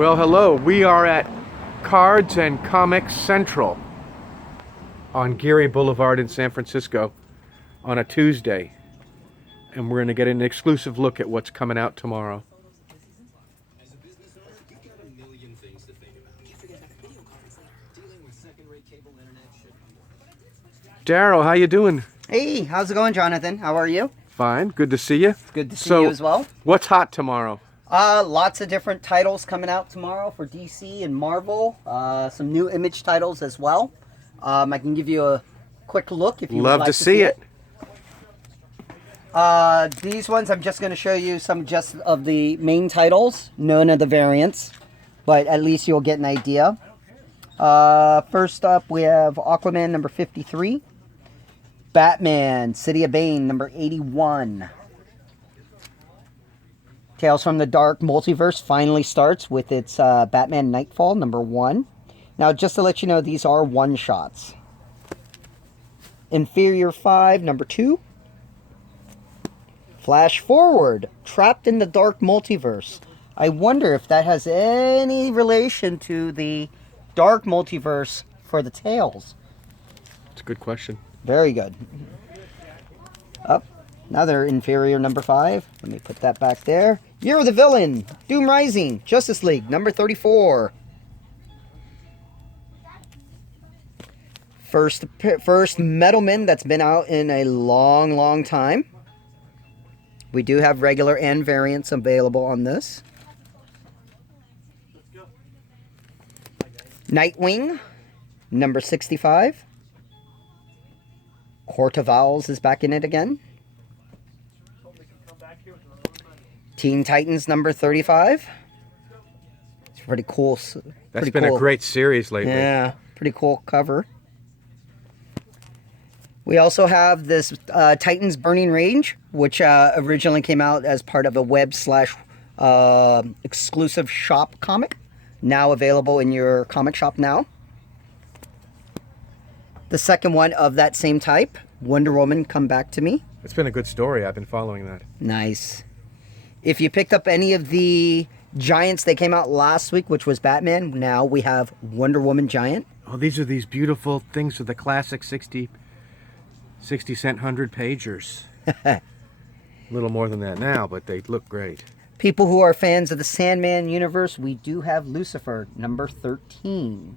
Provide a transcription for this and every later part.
Well, hello. We are at Cards and Comics Central on Geary Boulevard in San Francisco on a Tuesday. And we're going to get an exclusive look at what's coming out tomorrow. As a business owner, you've got a million things to think about. You forget about video cards. Dealing with second-rate cable internet should be more. Daryl, how you doing? Hey, how's it going, Jonathan? How are you? Fine. Good to see you. Good to see you as well. What's hot tomorrow? Lots of different titles coming out tomorrow for DC and Marvel. Some new Image titles as well. I can give you a quick look if you would Love like to see it. These ones, I'm just going to show you some just of the main titles, none of the variants, but at least you'll get an idea. First up, we have Aquaman number 53, Batman, City of Bane number 81. Tales from the Dark Multiverse finally starts with its Batman Nightfall number 1. Now, just to let you know, these are one-shots. Inferior 5 number 2. Flash Forward, Trapped in the Dark Multiverse. I wonder if that has any relation to the Dark Multiverse for the Tales. It's a good question. Very good. Up. Another inferior number 5. Let me put that back there. Year of the Villain, Doom Rising, Justice League, number 34. First Metal Man that's been out in a long, long time. We do have regular and variants available on this. Nightwing, number 65. Court of Owls is back in it again. Teen Titans number 35. It's pretty cool. That's been a great series lately. Yeah, pretty cool cover. We also have this Titans Burning Rage, which originally came out as part of a web/exclusive shop comic. Now available in your comic shop now. The second one of that same type, Wonder Woman Come Back to Me. It's been a good story. I've been following that. Nice. If you picked up any of the Giants that came out last week, which was Batman, now we have Wonder Woman Giant. Oh, these are these beautiful things with the classic 60 cent 100 pagers. A little more than that now, but they look great. People who are fans of the Sandman universe, we do have Lucifer, number 13.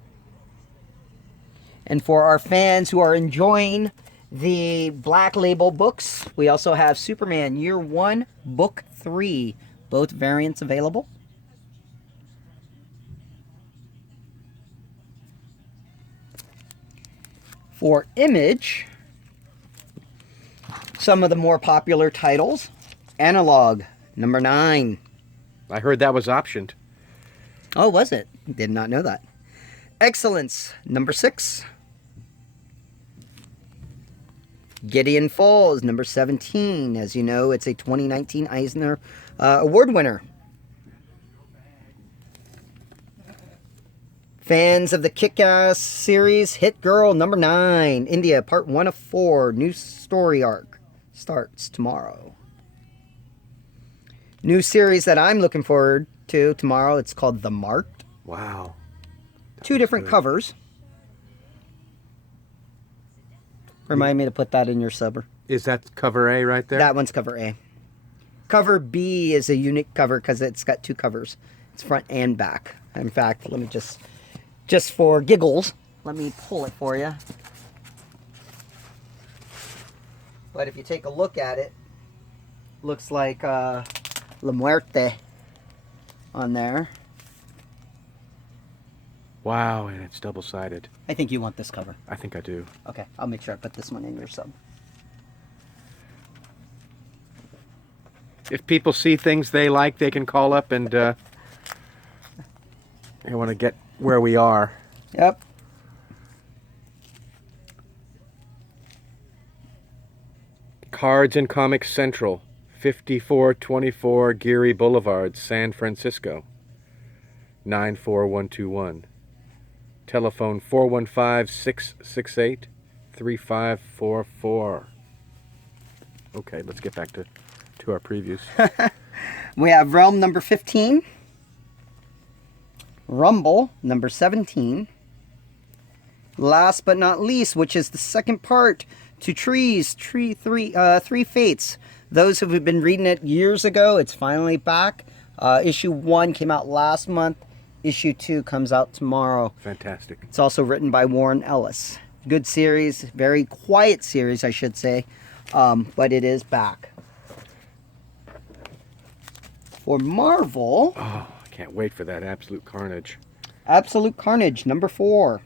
And for our fans who are enjoying the Black Label books, we also have Superman Year 1, Book 3. Both variants available. For Image, some of the more popular titles. Analog, number 9. I heard that was optioned. Oh, was it? Did not know that. Excellence, number 6. Gideon Falls, number 17. As you know, it's a 2019 Eisner Award winner. Fans of the Kick-Ass series, Hit Girl, number 9. India, part 1 of 4. New story arc starts tomorrow. New series that I'm looking forward to tomorrow, it's called The Marked. Wow. 2 different covers. Remind me to put that in your subber. Is that cover A right there? That one's cover A. Cover B is a unique cover because it's got 2 covers. It's front and back. In fact, let me just for giggles, let me pull it for you. But if you take a look at it, looks like La Muerte on there. Wow, and it's double-sided. I think you want this cover. I think I do. Okay, I'll make sure I put this one in your sub. If people see things they like, they can call up and they want to get where we are. Yep. Cards and Comics Central, 5424 Geary Boulevard, San Francisco, 94121. Telephone 415-668-3544. Okay, let's get back to our previews. We have Realm number 15. Rumble, number 17. Last but not least, which is the second part to Three Fates. Those who have been reading it years ago, it's finally back. Issue 1 came out last month. Issue 2 comes out tomorrow. Fantastic. It's also written by Warren Ellis. Good series, very quiet series, I should say, but it is back. For Marvel, Oh, I can't wait for that Absolute Carnage. Absolute Carnage, number 4.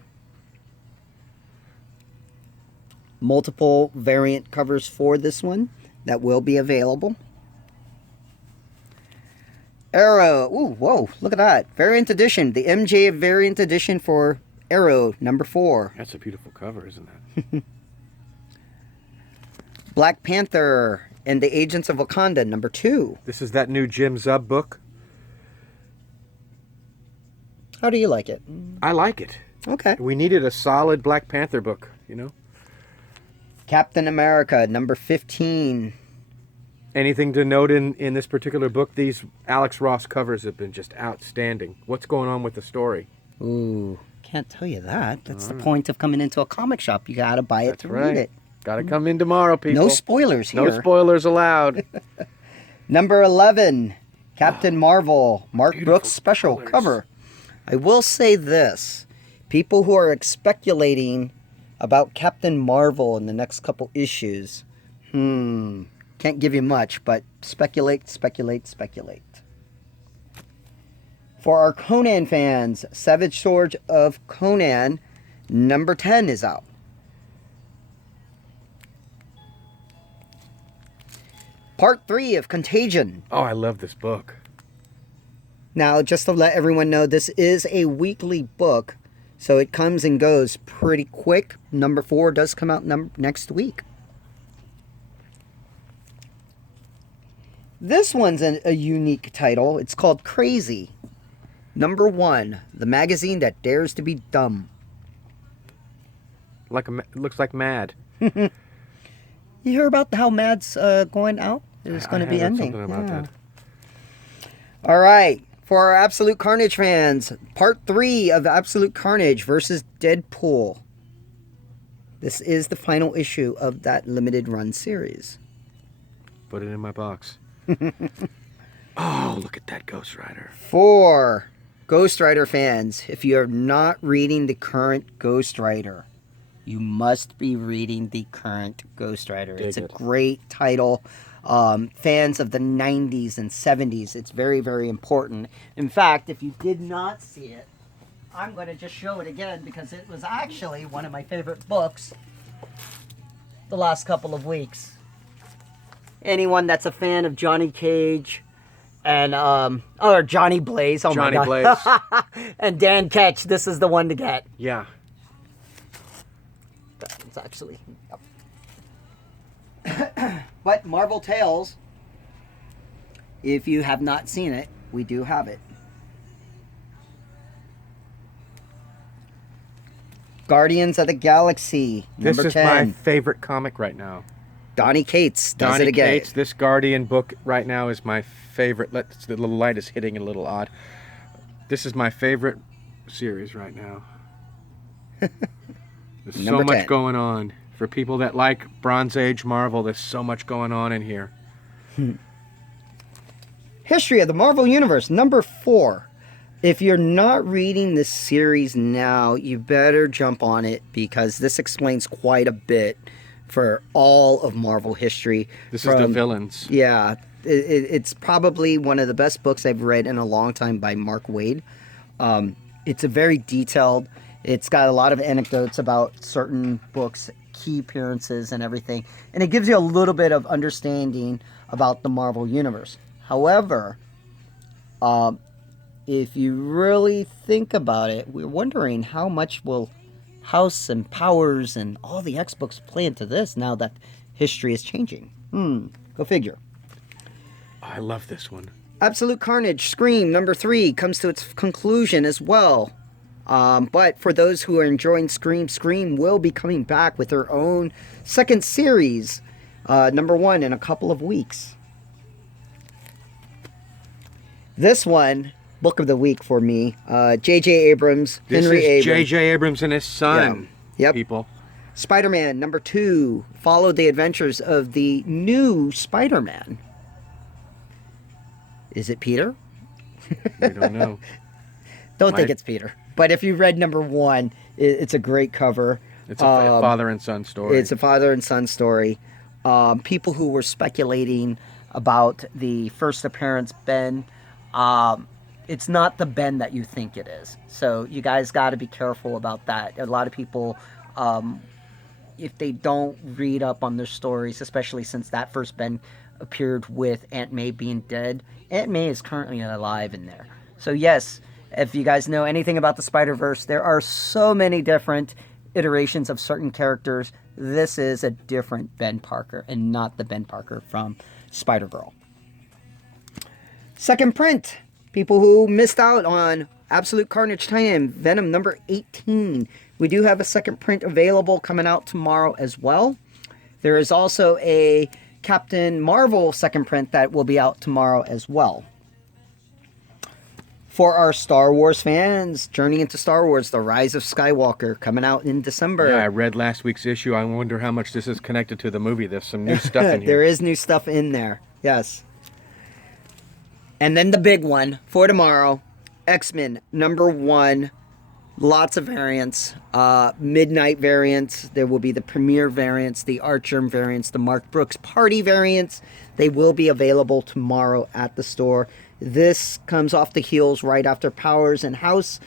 Multiple variant covers for this one that will be available. Arrow, ooh, whoa, look at that. Variant edition, the MJ variant edition for Arrow, number 4. That's a beautiful cover, isn't it? Black Panther and the Agents of Wakanda, number 2. This is that new Jim Zub book. How do you like it? I like it. Okay. We needed a solid Black Panther book, you know? Captain America, number 15. Anything to note in this particular book? These Alex Ross covers have been just outstanding. What's going on with the story? Ooh, can't tell you that. That's the point of coming into a comic shop. You gotta buy it to read it. Gotta come in tomorrow, people. No spoilers here. No spoilers allowed. Number 11, Captain Marvel, Mark Brooks special colors. cover. I will say this. People who are speculating about Captain Marvel in the next couple issues, can't give you much, but speculate, speculate, speculate. For our Conan fans, Savage Sword of Conan, number 10 is out. Part 3 of Contagion. Oh, I love this book. Now, just to let everyone know, this is a weekly book, so it comes and goes pretty quick. Number 4 does come out next week. This one's a unique title. It's called Crazy. Number 1, the magazine that dares to be dumb. Looks like Mad. You hear about how Mad's going out? It's going to be I heard ending. something about that. All right. For our Absolute Carnage fans, Part 3 of Absolute Carnage versus Deadpool. This is the final issue of that limited run series. Put it in my box. Oh, look at that Ghost Rider. For Ghost Rider fans, if you're not reading the current Ghost Rider, you must be reading the current Ghost Rider. It's a great title. Fans of the 90s and 70s, it's very, very important. In fact, if you did not see it, I'm going to just show it again because it was actually one of my favorite books the last couple of weeks. Anyone that's a fan of Johnny Cage and or Johnny Blaze, oh Johnny my God. Blaze. And Dan Ketch, this is the one to get. Yeah. That one's actually. Yep. But Marvel Tales, if you have not seen it, we do have it. Guardians of the Galaxy, number 10. This is my favorite comic right now. Donny Cates does Donny it again. Cates, this Guardian book right now is my favorite. The little light is hitting a little odd. This is my favorite series right now. There's so Number much 10. going on. For people that like Bronze Age Marvel, there's so much going on in here. History of the Marvel Universe, number 4. If you're not reading this series now, you better jump on it because this explains quite a bit for all of Marvel history. This is the villains. Yeah, it's probably one of the best books I've read in a long time by Mark Waid. It's a very detailed. It's got a lot of anecdotes about certain books, key appearances and everything. And it gives you a little bit of understanding about the Marvel Universe. However, if you really think about it, we're wondering how much will House and Powers and all the X-books play into this now that history is changing. Go figure. I love this one. Absolute Carnage, Scream, number 3, comes to its conclusion as well. But for those who are enjoying Scream, Scream will be coming back with their own second series, number 1, in a couple of weeks. This one book of the week for me. J.J. Abrams, This Henry is Abrams. J.J. Abrams and his son. Yep. People. Spider-Man number 2 followed the adventures of the new Spider-Man. Is it Peter? We don't know. Don't think Might- it's Peter. But if you read number 1, it's a great cover. It's a father and son story. It's a father and son story. People who were speculating about the first appearance, Ben, it's not the Ben that you think it is. So you guys got to be careful about that. A lot of people, if they don't read up on their stories, especially since that first Ben appeared with Aunt May being dead, Aunt May is currently alive in there. So yes, if you guys know anything about the Spider-Verse, there are so many different iterations of certain characters. This is a different Ben Parker and not the Ben Parker from Spider-Girl. Second print. People who missed out on Absolute Carnage Titanium Venom number 18. We do have a second print available coming out tomorrow as well. There is also a Captain Marvel second print that will be out tomorrow as well. For our Star Wars fans, Journey into Star Wars, The Rise of Skywalker, coming out in December. Yeah, I read last week's issue. I wonder how much this is connected to the movie. There's some new stuff in here. There is new stuff in there, yes. And then the big one for tomorrow, X-Men number 1. Lots of variants, midnight variants. There will be the premiere variants, the Archer variants, the Mark Brooks party variants. They will be available tomorrow at the store. This comes off the heels right after Powers and House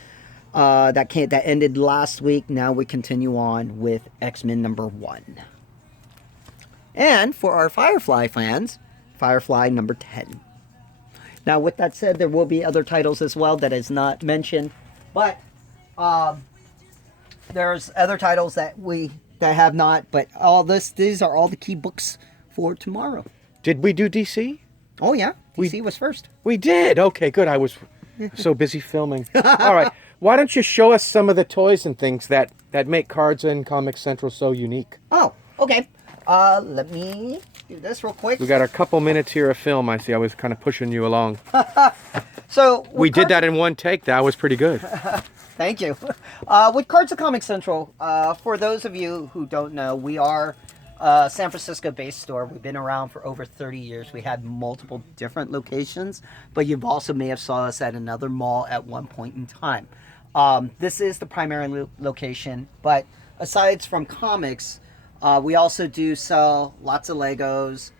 that ended last week. Now we continue on with X-Men number 1. And for our Firefly fans, Firefly number 10. Now with that said, there will be other titles as well that is not mentioned, but there's other titles that have not, but these are all the key books for tomorrow. Did we do DC? Oh yeah, DC was first. We did. Okay, good. I was so busy filming. All right. Why don't you show us some of the toys and things that make Cards and Comics Central so unique? Oh, okay. Let me do this real quick. We got a couple minutes here of film. I see. I was kind of pushing you along. So We did that in one take. That was pretty good. Thank you. With Cards of Comics Central, for those of you who don't know, we are a San Francisco-based store. We've been around for over 30 years. We had multiple different locations, but you also may have saw us at another mall at one point in time. This is the primary location, but aside from comics, we also do sell lots of Legos,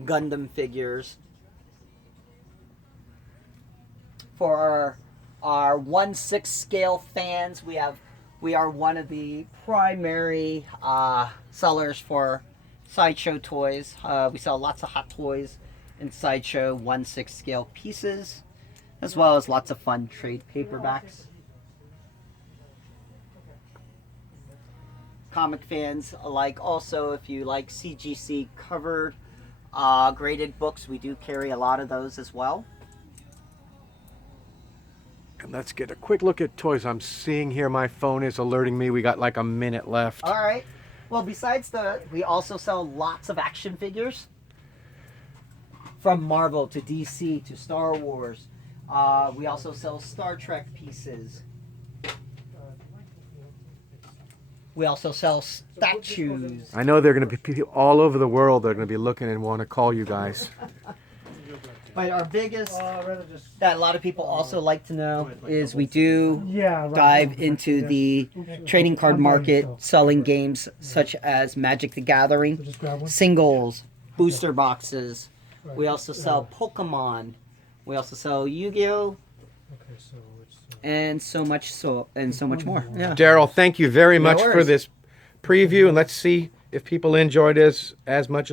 Gundam figures. For our 1/6 scale fans, we are one of the primary sellers for Sideshow toys. We sell lots of Hot Toys and Sideshow 1/6 scale pieces, as well as lots of fun trade paperbacks. Comic fans alike, also, if you like CGC covered graded books, we do carry a lot of those as well. And let's get a quick look at toys. I'm seeing here my phone is alerting me. We got like a minute left. All right. Well, besides we also sell lots of action figures. From Marvel to DC to Star Wars. We also sell Star Trek pieces. We also sell statues. I know there are going to be people all over the world that are going to be looking and want to call you guys. But our biggest, that a lot of people also like to know, is we do dive into the trading card market, selling games such as Magic the Gathering, singles, booster boxes. We also sell Pokemon. We also sell Yu-Gi-Oh! And so much more. Yeah. Daryl, thank you very much for worries. this preview, and let's see if people enjoyed this as much as